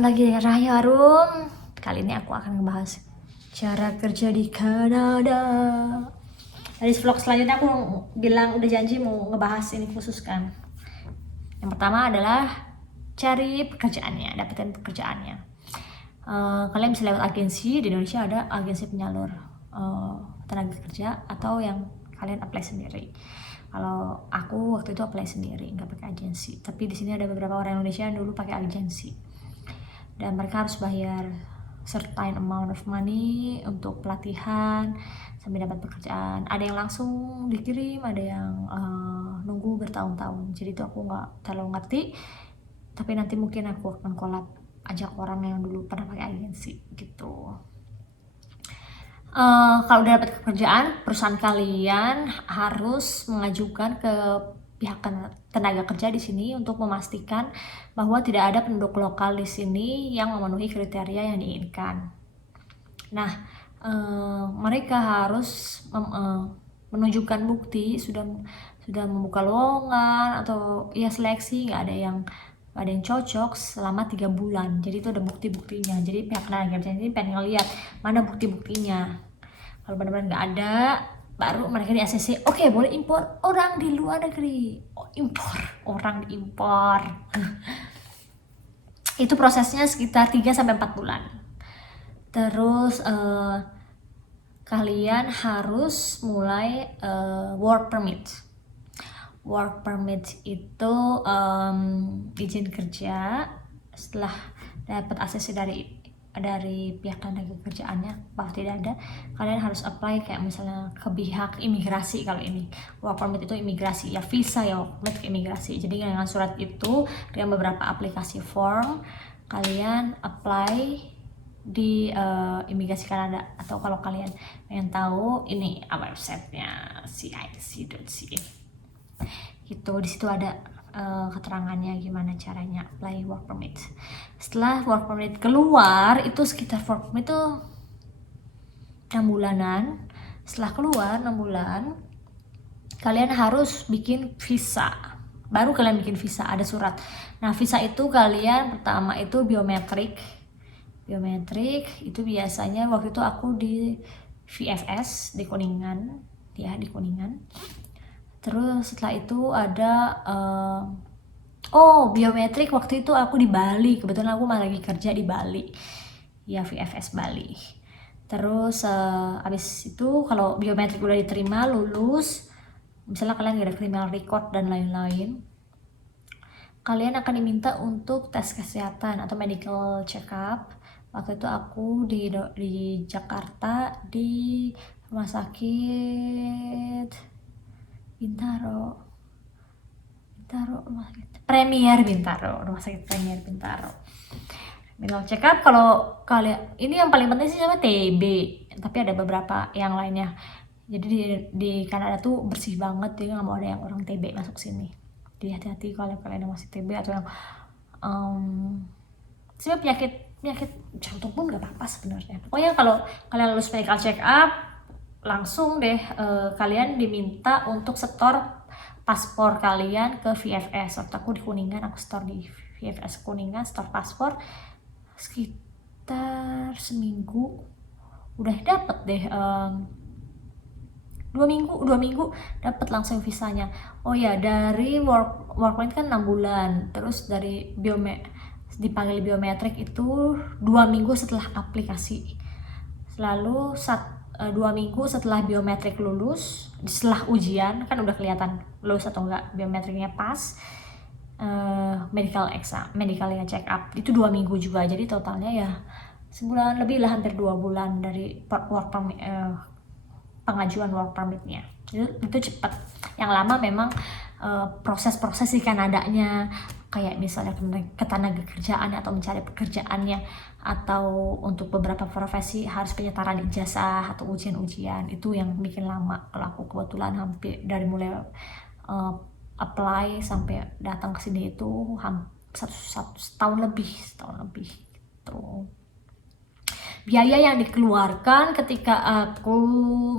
Ketemu lagi dengan Rahya Arum. Kali ini aku akan ngebahas cara kerja di Kanada. Dari vlog selanjutnya aku bilang udah janji mau ngebahas ini khusus kan. Yang pertama adalah cari pekerjaannya, dapetin pekerjaannya. Kalian bisa lewat agensi. Di Indonesia ada agensi penyalur tenaga kerja atau yang kalian apply sendiri. Kalau aku waktu itu apply sendiri, nggak pakai agensi. Tapi di sini ada beberapa orang Indonesia yang dulu pakai agensi. Dan mereka harus bayar certain amount of money untuk pelatihan sampai dapat pekerjaan. Ada yang langsung dikirim, ada yang nunggu bertahun-tahun. Jadi itu aku nggak terlalu ngerti, tapi nanti mungkin aku akan collab ajak orang yang dulu pernah pakai agensi gitu. Kalau udah dapat pekerjaan, perusahaan kalian harus mengajukan ke pihak tenaga kerja di sini untuk memastikan bahwa tidak ada penduduk lokal di sini yang memenuhi kriteria yang diinginkan. Nah, mereka harus menunjukkan bukti sudah membuka lowongan atau ya seleksi, nggak ada yang cocok selama 3 bulan. Jadi itu ada bukti-buktinya. Jadi pihak tenaga kerja ini pengen ngeliat mana bukti-buktinya. Kalau benar-benar nggak ada, baru mereka di ACC, oke, boleh impor orang di luar negeri. Orang diimpor. Itu prosesnya sekitar 3-4 bulan. Terus kalian harus mulai work permit. Work permit itu izin kerja. Setelah dapat ACC dari pihak tenaga kerjaannya, bahwa tidak ada, kalian harus apply kayak misalnya ke pihak imigrasi. Kalau ini work permit itu imigrasi, ya visa ya work permit ke imigrasi. Jadi dengan surat itu dengan beberapa aplikasi form kalian apply di imigrasi Kanada. Atau kalau kalian pengen tahu, ini websitenya cic.ca gitu. Di situ ada keterangannya gimana caranya apply work permit. Setelah work permit keluar, itu sekitar work permit itu 6 bulanan. Setelah keluar 6 bulan, kalian harus bikin visa. Baru kalian bikin visa, ada surat. Nah, visa itu kalian pertama itu biometrik itu biasanya waktu itu aku di VFS di Kuningan, di Kuningan. Terus setelah itu ada biometrik waktu itu aku di Bali. Kebetulan aku malah lagi kerja di Bali, ya VFS Bali. Terus abis itu kalau biometrik udah diterima, lulus, misalnya kalian gak ada criminal record dan lain-lain, kalian akan diminta untuk tes kesehatan atau medical check up. Waktu itu aku di Jakarta di rumah sakit Bintaro, rumah sakit Premier Bintaro. Medical check up. Kalau kalian, ini yang paling penting sih sama TB, tapi ada beberapa yang lainnya. Jadi di Kanada tuh bersih banget, jadi nggak mau ada yang orang TB masuk sini. Jadi hati-hati kalau kalian yang masih TB atau yang sebenarnya penyakit jantung pun nggak apa-apa sebenarnya. Pokoknya kalau kalian lulus medical check up, langsung deh kalian diminta untuk setor paspor kalian ke VFS. Waktu aku di Kuningan, aku setor di VFS Kuningan, setor paspor sekitar seminggu udah dapet deh. 2 minggu dapat langsung visanya. Oh ya, dari work permit kan 6 bulan. Terus dari dipanggil biometrik itu 2 minggu setelah aplikasi. Lalu 2 minggu setelah biometrik lulus, setelah ujian kan udah kelihatan lulus atau enggak, biometriknya pas, medicalnya check up itu 2 minggu juga. Jadi totalnya ya sebulan lebih lah, hampir 2 bulan dari work permit, pengajuan work permitnya. Itu cepat. Yang lama memang proses-proses di Kanadanya, kayak misalnya ketenaga kerjaan atau mencari pekerjaannya, atau untuk beberapa profesi harus penyetaran ijazah atau ujian-ujian, itu yang bikin lama. Kalau aku kebetulan hampir dari mulai apply sampai datang ke sini itu setahun lebih gitu. Biaya yang dikeluarkan ketika aku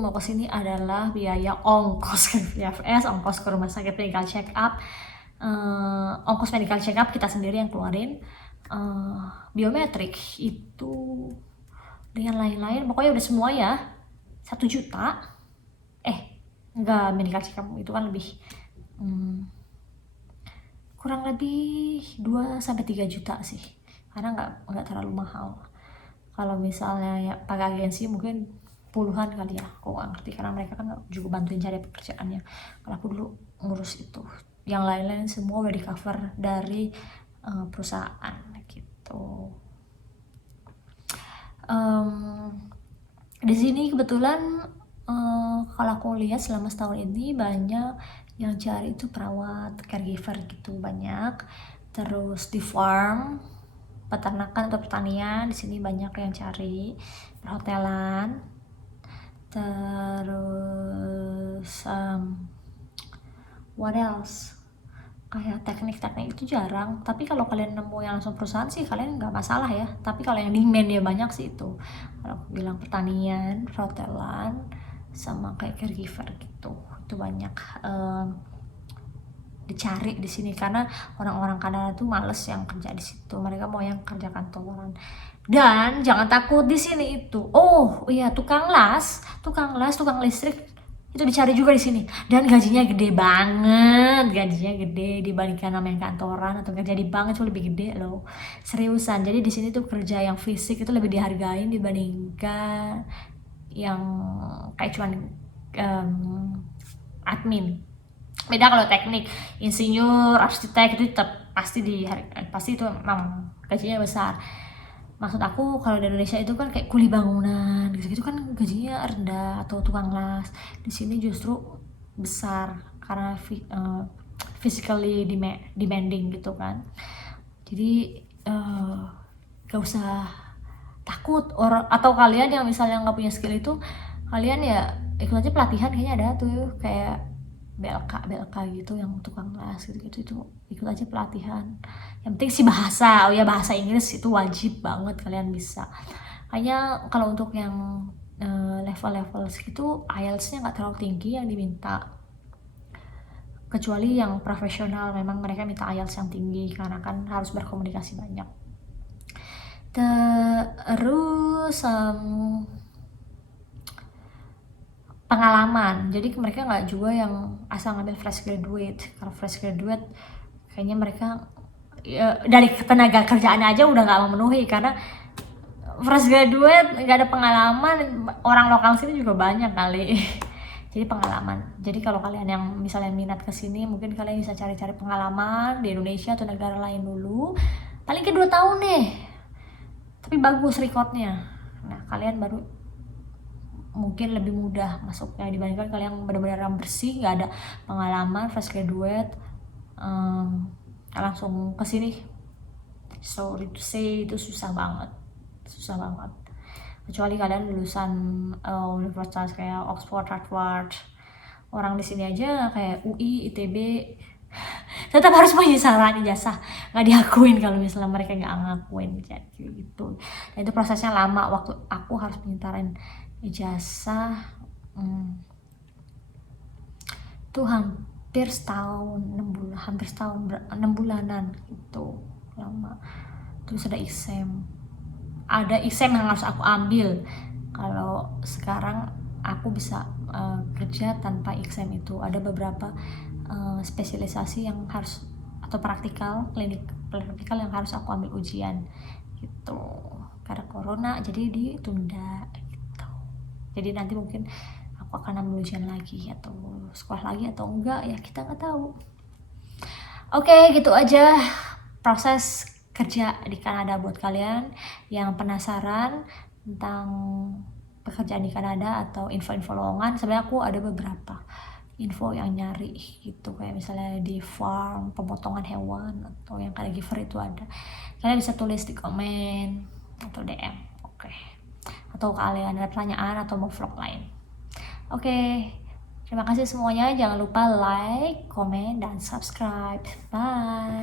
mau ke sini adalah biaya ongkos ke VFS, ongkos ke rumah sakit medical check up. Ongkos medical check up kita sendiri yang keluarin. biometrik itu dengan lain-lain, pokoknya udah semua ya 1 juta. Enggak, medikasi kamu itu kan lebih kurang lebih 2-3 juta sih, karena nggak terlalu mahal. Kalau misalnya ya pakai agensi mungkin puluhan kali ya, aku nggak ngerti karena mereka kan juga bantuin cari pekerjaannya. Kalau aku dulu ngurus itu, yang lain-lain semua udah di cover dari perusahaan gitu. Di sini kebetulan kalau aku lihat selama setahun ini banyak yang cari itu perawat, caregiver gitu banyak. Terus di farm, peternakan atau pertanian di sini banyak yang cari, perhotelan. Terus what else? Kayak teknik-teknik itu jarang, tapi kalau kalian nemu yang langsung perusahaan sih kalian nggak masalah ya. Tapi kalau yang demand ya banyak sih itu, kalau aku bilang pertanian, perhotelan, sama kayak caregiver gitu, itu banyak dicari di sini karena orang-orang Kanada tuh males yang kerja di situ, mereka mau yang kerja kantoran. Dan jangan takut di sini itu, oh iya, tukang las, tukang listrik itu dicari juga di sini, dan gajinya gede banget, gajinya gede dibandingkan sama yang kantoran atau kerja di bank itu lebih gede loh, seriusan. Jadi di sini tuh kerja yang fisik itu lebih dihargain dibandingkan yang kayak cuman admin. Beda kalau teknik, insinyur, arsitek itu tetap pasti itu memang gajinya besar. Maksud aku kalau di Indonesia itu kan kayak kuli bangunan gitu kan gajinya rendah, atau tukang las. Di sini justru besar karena physically demanding gitu kan. Jadi gak usah takut orang, atau kalian yang misalnya nggak punya skill itu, kalian ya ikut aja pelatihan, kayaknya ada tuh kayak BLK gitu yang tukang las gitu itu ikut aja pelatihan. Yang penting sih bahasa, oh ya bahasa Inggris itu wajib banget kalian bisa. Kayaknya kalau untuk yang level-level segitu IELTS-nya nggak terlalu tinggi yang diminta, kecuali yang profesional memang mereka minta IELTS yang tinggi karena kan harus berkomunikasi banyak. Terus pengalaman, jadi mereka nggak juga yang asal ngambil fresh graduate. Kalau fresh graduate kayaknya mereka ya, dari tenaga kerjaan aja udah nggak memenuhi, karena fresh graduate nggak ada pengalaman, orang lokal sini juga banyak kali. Jadi pengalaman, jadi kalau kalian yang misalnya minat kesini, mungkin kalian bisa cari-cari pengalaman di Indonesia atau negara lain dulu, paling ke 2 tahun deh, tapi bagus recordnya. Nah kalian baru mungkin lebih mudah masuknya dibandingkan kalian yang benar-benar bersih, nggak ada pengalaman, fresh graduate, langsung ke sini. Sorry to say, itu susah banget, kecuali kalian lulusan universitas kayak Oxford, Harvard. Orang di sini aja kayak UI, ITB tetap harus punya ijazah, nggak diakuin kalau misalnya mereka nggak ngakuin gitu. Dan itu prosesnya lama, waktu aku harus penyetaraan ijazah itu hampir setahun, 6 bulanan gitu, lama. Terus ada exam yang harus aku ambil. Kalau sekarang aku bisa kerja tanpa exam itu, ada beberapa spesialisasi yang harus, atau praktikal yang harus aku ambil ujian gitu. Karena corona jadi ditunda gitu. Jadi nanti mungkin aku akan ambil ujian lagi atau sekolah lagi atau enggak ya, kita nggak tahu. Oke, gitu aja proses kerja di Kanada buat kalian yang penasaran tentang pekerjaan di Kanada atau info-info lowongan. Sebenarnya aku ada beberapa info yang nyari gitu, kayak misalnya di farm, pemotongan hewan, atau yang caregiver itu ada. Kalian bisa tulis di komen atau DM, oke. Atau kalian ada pertanyaan atau mau vlog lain. Oke, terima kasih semuanya. Jangan lupa like, komen, dan subscribe. Bye.